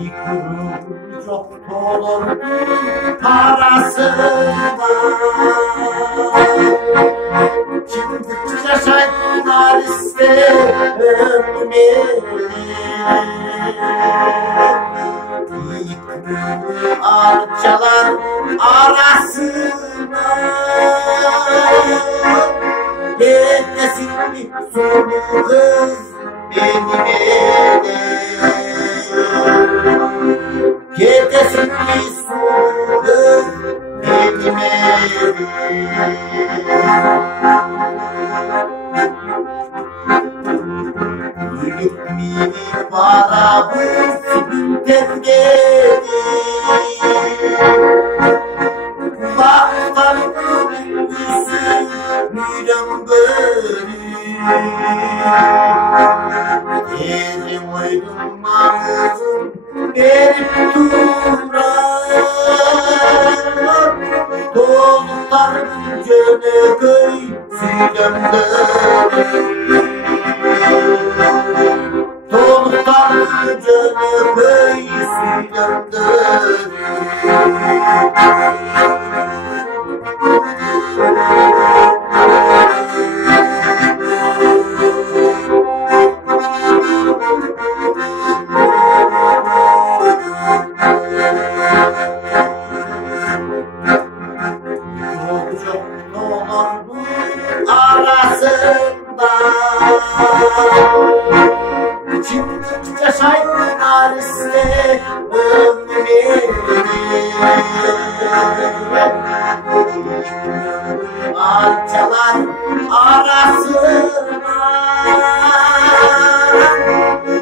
Yıkılır çok olur parasında. Şimdi yaşayanlar isterim yıkılır arçalar arasına. Yetesin bir sulu kız benim elim. Yetesin bir sulu kız benim elim. Yürük mini paramız tezgedi. Baktan ürünsün müydüm böyle. Yerim oydum ağzım verip durar. Doluklar gönü köy sülemleri. Doluklar gönü köy sülemleri. Arasında şimdi yaşayanlar isterim arçalar arasına.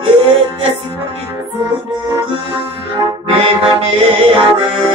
Yetesin bir sulu benim elim.